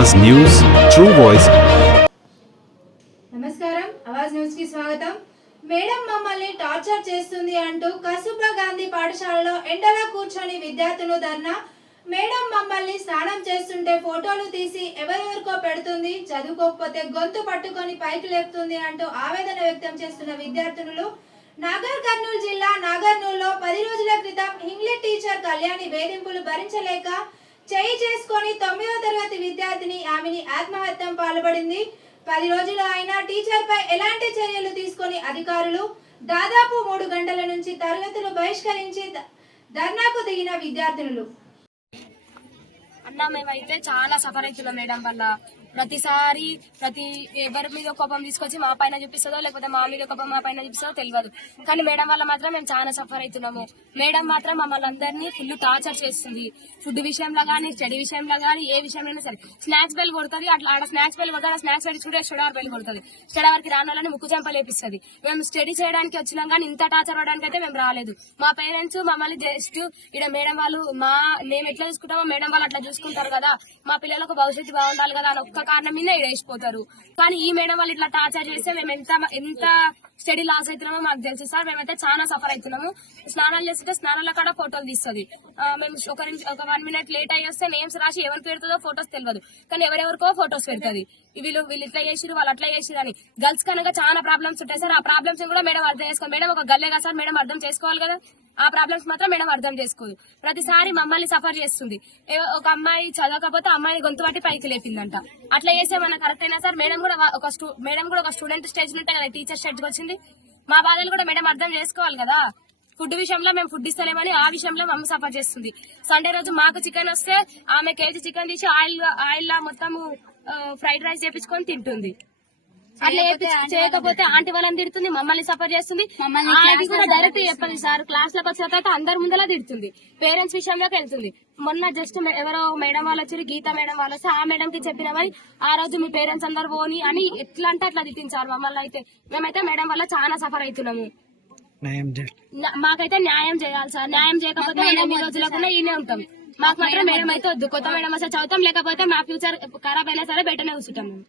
అవాజ్ news true voice. నమస్కారం అవాజ్ న్యూస్కి స్వాగతం. మేడం మమ్మల్ని టార్చర్ చేస్తుంది అంటూ కస్తూర్బా గాంధీ పాఠశాలలో ఎండలో కూర్చొని విద్యార్థులు ధర్నా. మేడం మమ్మల్ని స్నానం చేస్తుంటే ఫోటోలు తీసి ఎవరెవరికో పెడుతుంది చదువుకోకపోతే గొంతు పట్టుకొని పైకి లేపుతుంది అంటూ ఆవేదన వ్యక్తం చేస్తున్న విద్యార్థినులు నాగర్ కర్నూలు జిల్లా నాగర్నూల్లో పది రోజుల క్రితం ఇంగ్లీష్ టీచర్ కళ్యాణి వేధింపులు భరించలేక చేయి చేసుకొని తొమ్మిదవ తరగతి విద్యార్థిని ఆమెని ఆత్మహత్యం పాల్పడింది. పది రోజులు అయినా టీచర్ పై ఎలాంటి చర్యలు తీసుకొని అధికారులు దాదాపు మూడు గంటల నుంచి తరగతులు బహిష్కరించి ధర్నాకు దిగిన విద్యార్థినులు. అన్న మేమైతే చాలా సఫర్ అవుతున్నాం మేడం వల్ల. ప్రతిసారి ప్రతి ఎవరి మీద కోపం తీసుకొచ్చి మా పైన చూపిస్తుందో లేకపోతే మా మీద కోపం మా పైన చూపిస్తుందో తెలియదు. కానీ మేడం వల్ల మాత్రం మేము చాలా సఫర్ అవుతున్నాము మేడం మాత్రం మమ్మల్ని అందరినీ ఫుల్ టార్చర్ చేస్తుంది. ఫుడ్ విషయంలో కానీ స్టడీ విషయంలో కానీ ఏ విషయంలో సరే. స్నాక్స్ బెల్ కొడుతుంది అట్లా ఆడ స్నాక్స్ బెల్ కొడుతుంది ఆ స్నాక్స్ పెట్టి చూడే స్టడీ బెల్ కొడుతుంది. స్టడీ రానాలని రాని వాళ్ళని ముక్కు చెంప లేపిస్తుంది. మేము స్టడీ చేయడానికి వచ్చినాం కానీ ఇంత టార్చర్ అవ్వడానికి అయితే మేము రాలేదు. మా పేరెంట్స్ మమ్మల్ని జస్ట్ ఇక్కడ మేడం వాళ్ళు మా మేము ఎట్లా చూసుకుంటామో మేడం వాళ్ళు అట్లా చేసుకుంటారు కదా మా పిల్లలకు భవిష్యత్తు బాగుండాలి కదా అని ఒక్క కారణం మీద వేసిపోతారు. కానీ ఈ మేడం వాళ్ళు ఇట్లా టార్చర్ చేస్తే మేము ఎంత ఎంత స్టడీ లాస్ అవుతున్నామో మాకు తెలుసు సార్. మేమైతే చాలా సఫర్ అవుతున్నాము. స్నానాలు చేస్తుంటే స్నానాల కూడా ఫోటోలు తీస్తుంది. మేము ఒక ఒక వన్ మినిట్ లేట్ అయ్యి వస్తే నేమ్స్ రాసి ఎవరు పెడుతుందో ఫోటోస్ తెలియదు. కానీ ఎవరెవరికో ఫోటోస్ పెడుతుంది. వీళ్ళు వీళ్ళు ఇట్లా చేసిరు వాళ్ళు అట్లా చేసిరు అని గర్ల్స్ కనుక చాలా ప్రాబ్లమ్స్ ఉంటాయి సార్. ఆ ప్రాబ్లమ్స్ కూడా మేడం అర్థం చేసుకోవాలి. మేడం ఒక గల్లే కదా సార్. మేడం అర్థం చేసుకోవాలి కదా. ఆ ప్రాబ్లమ్స్ మాత్రం మేడం అర్థం చేసుకోదు. ప్రతిసారి మమ్మల్ని సఫర్ చేస్తుంది. ఏ- ఒక అమ్మాయి చదవకపోతే అమ్మాయిని గొంతు పట్టి పైకి లేపిందంట. అట్లా చేస్తే మన కరెక్ట్ అయినా సార్? మేడం కూడా ఒక స్టూ మేడం కూడా ఒక స్టూడెంట్ స్టేజ్ ఉంటే కదా టీచర్ స్టేజ్కి వచ్చింది. మా బాధలు కూడా మేడం అర్థం చేసుకోవాలి కదా. ఫుడ్ విషయంలో మేము ఫుడ్ ఇస్తలేమని ఆ విషయంలో మమ్మీ సఫర్ చేస్తుంది. సండే రోజు మాకు చికెన్ వస్తే ఆమె కేజీ చికెన్ తీసి ఆయిల్ ఆయిల్ లా మొత్తము ఫ్రైడ్ రైస్ చేపించుకొని తింటుంది. అట్లా చేయకపోతే ఆంటీ వాళ్ళని తిడుతుంది మమ్మల్ని సఫర్ చేస్తుంది. అది కూడా డైరెక్ట్ చెప్పదు సార్ క్లాస్లోకి వచ్చిన తర్వాత అందరి ముందలా తిడుతుంది. పేరెంట్స్ విషయంలోకి వెళ్తుంది. మొన్న జస్ట్ ఎవరో మేడం వాళ్ళు వచ్చారు గీత మేడం వాళ్ళు వస్తే ఆ మేడం కి చెప్పినామని ఆ రోజు మీ పేరెంట్స్ అందరు పోని అని ఎట్లా అంటే అట్లా తిట్టించారు మమ్మల్ని అయితే. మేమైతే మేడం వల్ల చాలా సఫర్ అవుతున్నాము. మాకైతే న్యాయం చేయాలి సార్. న్యాయం చేయకపోతే మేము ఎన్ని రోజులకున్నా ఈయనే ఉంటాం. మాకు మాత్రం మేడం అయితే వద్దు. కొత్త మేడం వస్తే చదువుతాం లేకపోతే మా ఫ్యూచర్ ఖరాబ్ అయినా సరే బయటనే కూర్చుంటాం మేము